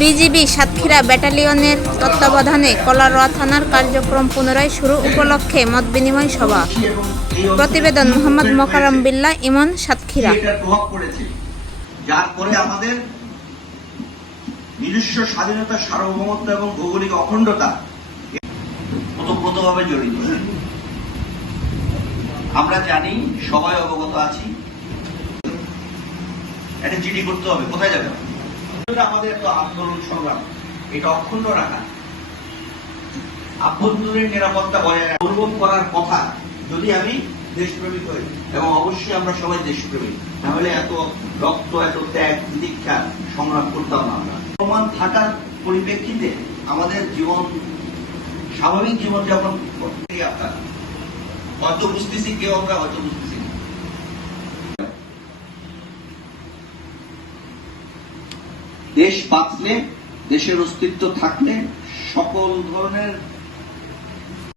BGB Satkhira ব্যাটালিয়নের তত্ত্বাবধানে কলারোয়া থানার কার্যক্রম পুনরায় শুরু উপলক্ষে মত বিনিময় সভা। প্রতিবেদন মোহাম্মদ মোকারম বিল্লাহ ইমন সাতক্ষীরা। যার পরে আমাদের নিজস্ব স্বাধীনতা, সার্বভৌমত্ব এবং ভৌগোলিক অখণ্ডতা ওতপ্রোতভাবে জড়িত। আমরা জানি, সবাই অবগত আছি। একটা চিঠি করতে হবে, কোথায় যাবে? আমাদের একটা আন্দোলন সংগ্রাম। এটা অক্ষুণ্ণ রাখা। আভ্যন্তরীণ নিরাপত্তা বজায় অনুভব করার কথা যদি আমি দেশপ্রেমিক হই, এবং অবশ্যই আমরা সবাই দেশপ্রেমিক, তাহলে এত রক্ত, এত ত্যাগ দীক্ষা সংগ্রাম করতাম না আমরা। প্রমাণ থাকার পরিপ্রেক্ষিতে আমাদের জীবন, স্বাভাবিক জীবনযাপন করতে আপনার হয়তো বুঝতেছি কেউ আমরা, হয়তো বুঝতেছি না। দেশ বাঁচলে দেশের অস্তিত্ব থাকলে সকল ধরনের